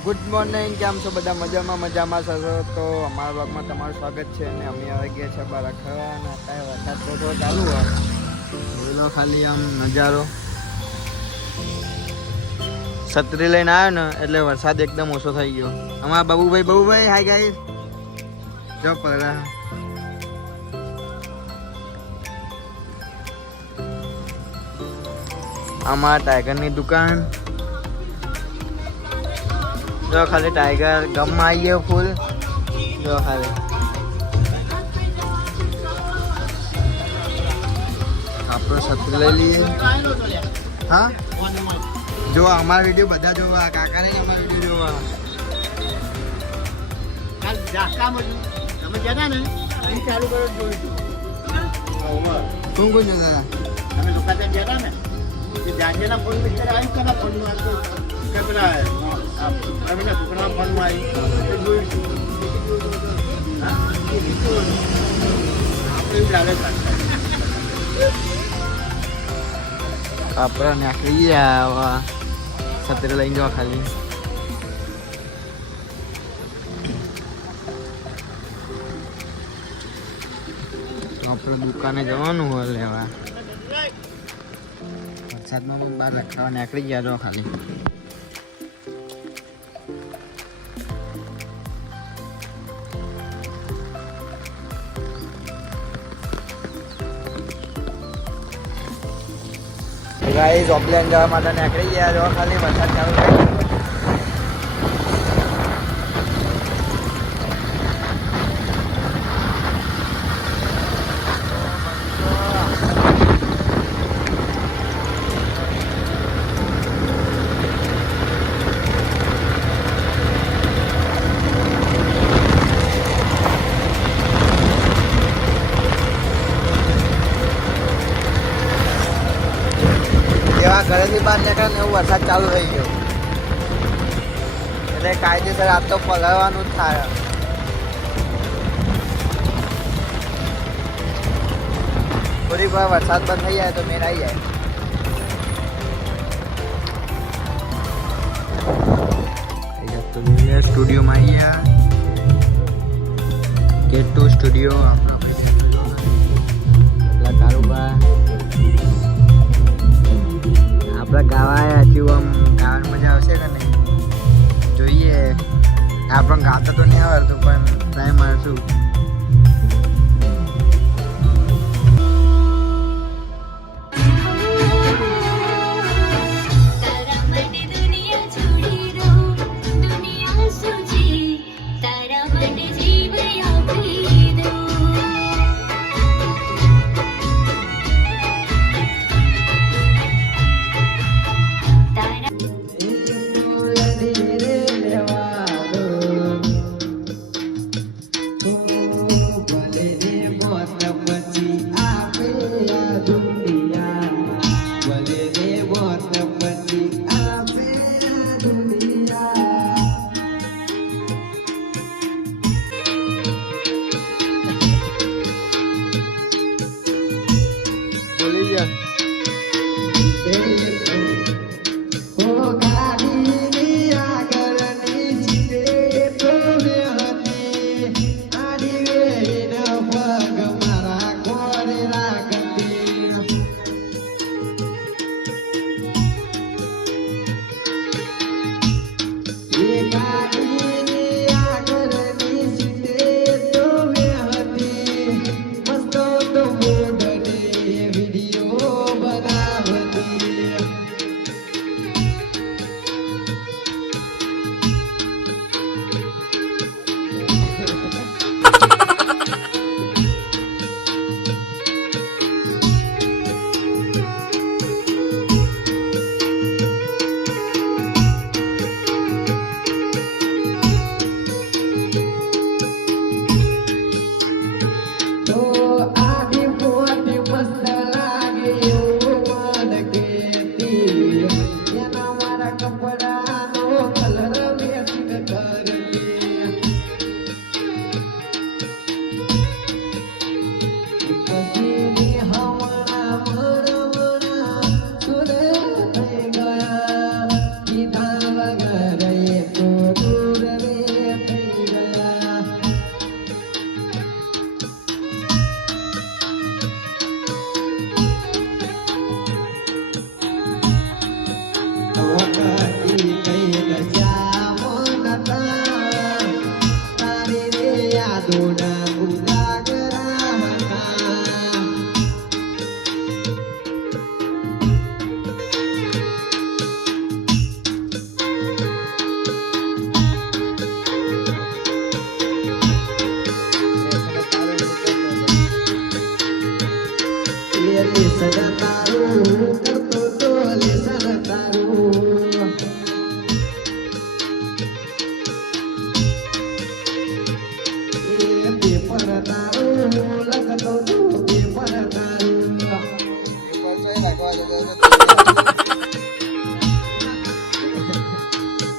Good morning, કેમ છો બધા? મજામાં છો? તો અમારા બ્લોગમાં તમારું સ્વાગત છે. અને અમે આવી ગયા છે બહાર ખાવા અને અત્યારે વરસાદ થોડો ચાલુ હોય. જોઈ લો ખાલી આમ નજારો. છત્રી લઈને આવ્યો ને એટલે વરસાદ એકદમ ઓછો થઈ ગયો. અમારા બાબુભાઈ હાય ગાઈસ જો પડ્યા. આમાં ટાઈગરની દુકાન જો ખાલી ટાઈગર ગમમાં આવી ગયો ફૂલ. જો ખાલી આપણે છત્રી લઈ લઈએ. હા જો અમારા વિડીયો બધા જોવા, કાકા ને અમારા વિડીયો જોવા. તું કોઈ જતા અમે લોકો ત્યાં ગયા ને જાજેના ફોન મિસ્ટર આવી કના ફોનમાં કેમેરા રવિના છોકરા ફોનમાં આવી જોઈશું. આપણે નાખી ગયા છત્રી લઈને જવા ખાલી. આપણે દુકાને જવાનું હોય લેવા. વરસાદમાં બહાર રખાવા નીકળી ગયા તો ખાલી. ગાઈસ ઓપલેન જવા માટે નીકળી ગયા જો ખાલી. વરસાદ ચાલુ થઈ ગયો. ઘરેથી બહાર નીકળે ને એવું વરસાદ ચાલુ થઈ ગયો એટલે કાયદેસર આજ તો પલળવાનું જ થાય. થોડીક વાર વરસાદ બંધ થઈ જાય તો મેળ આવી જાય. સ્ટુડિયોમાં આવી ગયા. Get to studio. આપણા કારુબા આપણે ગાવા હજુ આમ ગાવાની મજા આવશે કે નહીં જોઈએ. આપણને ગાતા તો નહીં આવડતું પણ ટ્રાય મારશું. લેસન તારું કરતો તો લેસન તારું એ પેપર તારું લખતો તો પેપર તારું પેપર તો એ રાખવા દેતો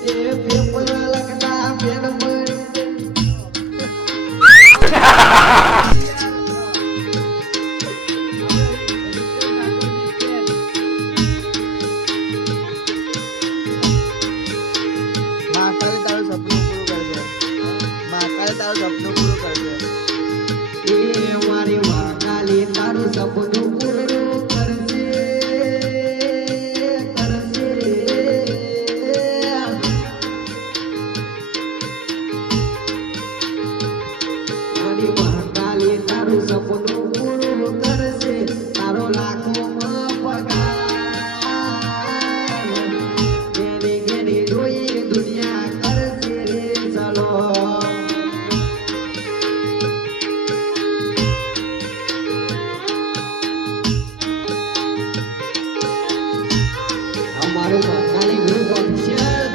એ પેપર લખતા પેન મળી મહાકાળી તારું સપનું પૂરું કરશે મહાકાળી તારું સપનું પૂરું કરશે એ મારી મહાકાલી તારું સપનું પૂરું કરશે કરશે મારી મહાકાલી તારું સપનું પૂરું કરશે તારો લાખોમાં પગાર ઘેરી ઘેરી રોઈ દુનિયા કરશે રે ચલો અમારું મહાકાલી ગ્રુપ ઓફિશિયલ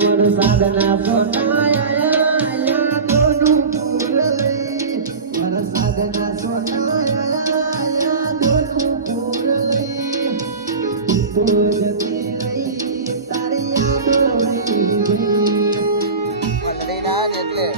વરસાદના સોટાયા દોનું પૂર લઈ વરસાદના સોટાયા દોનું પૂર લઈ જતી રહી તારી યાદો રહી ગઈ ઓલરેડી ના ને એટલે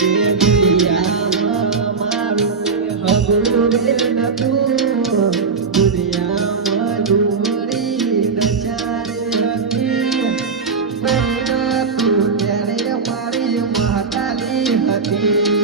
એ દુનિયામાં મારું હગું રે નતું દુનિયામાં ડુંગળી નચારે હતી પણ તું ત્યારે મારી મહાકાલી હતી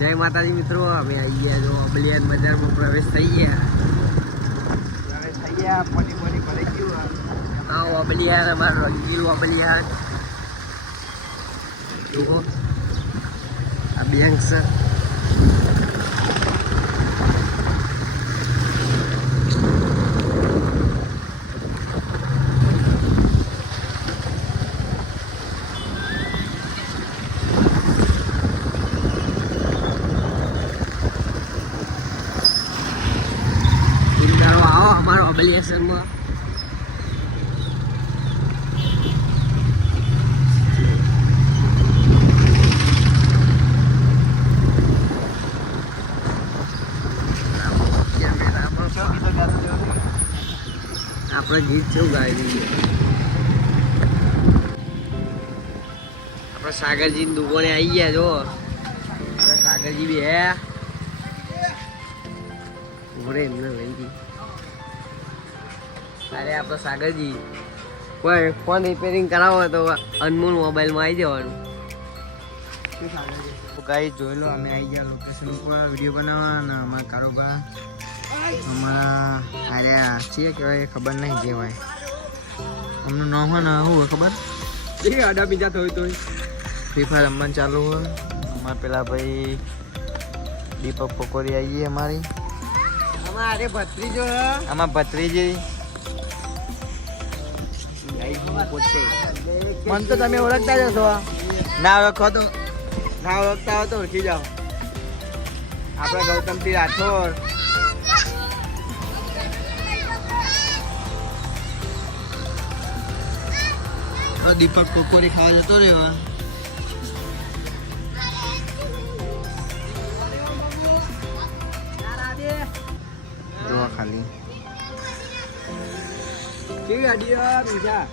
જય માતાજી મિત્રો, અમે આવી ગયા જો અબલિયાન બજારમાં પ્રવેશ થઈ ગયા. હવે થઈ ગયા પાણી પાણી ભરાઈ ગયું. હા અબલિયાન, અમારું રંગીલું અબલિયાન. જુઓ આ બેંક છે. આવો અમારો અબલિયાસનમાં. આપણે ગીત કેવું ગાઈ દઈએ. આપણે સાગરજી ની દુકાને આવી ગયા જો. આપણે સાગરજી બી હે ઉભરે એમને લઈ ગઈ. અરે આપણે સાગરજી કોઈ ફોન રિપેરિંગ કરાવો તો અનમોલ મોબાઈલમાં આવી જવાનું. તો ગાઈસ જોઈ લો, અમે આવી ગયા લોકેશન ઉપર વિડીયો બનાવવા. અને અમારા કારોબાર અમારા આર્યા છીએ કહેવાય, ખબર નહીં જે હોય અમનું નામ હોય ને શું હોય ખબર? એ આડા બીજા થયું તો ફ્રી ફાયર રમવાનું ચાલુ હોય. અમારા પેલા ભાઈ દીપક પકોરી આવી અમારી. અમારે ભત્રીજો આમાં ભત્રીજી. મન તો તમે ઓળખતા જ હશો. ના ઓળખો તો ના ઓળખતા હો તો ઓળખી જાઓ. આપણા ગૌતમસિંહ રાઠોડ. તો દીપક પકોરી ખાવા જતો રહ્યો. જો ખાલી કેવી ગાડી બીજા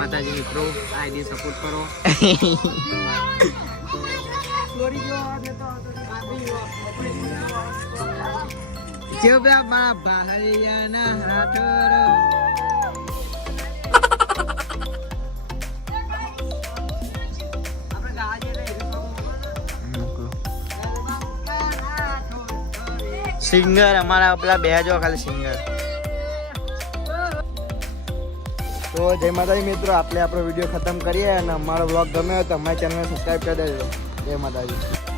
માતાજી મિત્રો આઈડી સપોર્ટ કરો. કેવો પેલા મારા ભાહરિયાના રાઠોડ. સિંગર અમારા પેલા બે જો ખાલી સિંગર. તો જય માતાજી મિત્રો, આપણે આપણો વિડીયો ખતમ કરીએ. અને અમારો બ્લોગ ગમ્યો હોય તો અમારી ચેનલને સબસ્ક્રાઈબ કરી દેજો. જય માતાજી.